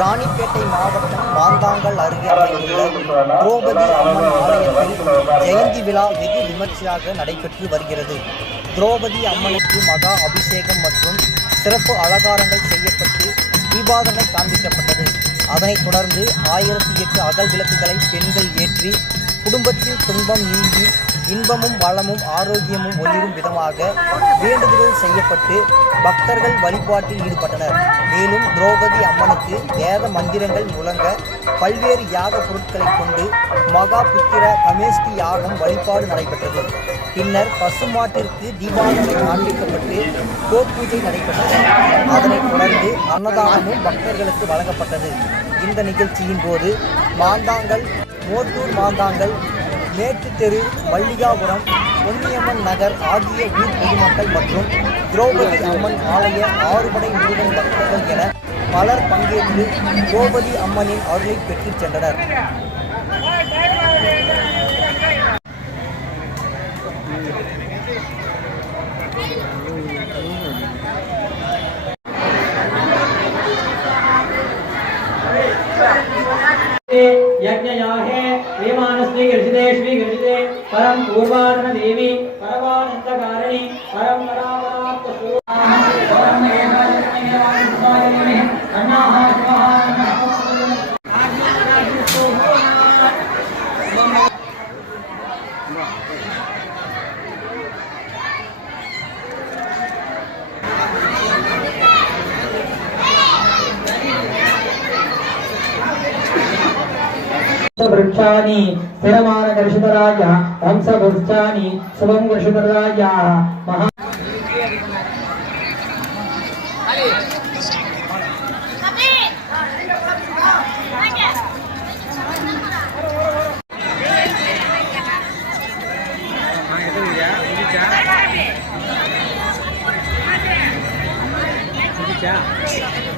ராணிப்பேட்டை மாவட்டம் மாந்தாங்கல் அருகே அமைந்துள்ள திரௌபதி அம்மன் ஆலயத்தில் ஜெயந்தி விழா வெகு விமர்சையாக நடைபெற்று வருகிறது. திரௌபதி அம்மனுக்கு மகா அபிஷேகம் மற்றும் சிறப்பு அலங்காரங்கள் செய்யப்பட்டு தீபாராதனை காண்பிக்கப்பட்டது. அதனைத் தொடர்ந்து 1008 அகல் விளக்குகளை பெண்கள் ஏற்றி குடும்பத்தில் துன்பம் நீங்கி இன்பமும் வளமும் ஆரோக்கியமும் ஒளிரும் விதமாக வேண்டுதல் செய்யப்பட்டு பக்தர்கள் வழிபாட்டில் ஈடுபட்டனர். மேலும் திரௌபதி அம்மனுக்கு வேத மந்திரங்கள் முழங்க பல்வேறு யாக பொருட்களை கொண்டு மகா புத்திர கமேஷ்டி யாகம் வழிபாடு நடைபெற்றது. பின்னர் பசுமாட்டிற்கு தீபாவளி காண்பிக்கப்பட்டு கோப்பூஜை நடைபெற்றது. அதனைத் தொடர்ந்து அன்னதானமும் பக்தர்களுக்கு வழங்கப்பட்டது. இந்த நிகழ்ச்சியின் போது மாந்தாங்கல், மோட்டூர் மாந்தாங்கல், மேட்டு தெரு, மல்லிகாபுரம், பொன்னியம்மன் நகர் ஆகிய ஊர் பொதுமக்கள் மற்றும் திரௌபதி அம்மன் ஆலய 6 படை முருகன் பக்தர்கள் என பலர் பங்கேற்று திரௌபதி அம்மனின் அருளை பெற்றுச் சென்றனர். यज्ञयाहे प्रेमानस्मि गृहीते परम पूर्वार्धन देवी परमानंदकारिणी परम परापरात्म वृक्षानि स्थिरमान कर्षितराज वंश वृक्षानि शुभं कर्षितराज महा क्या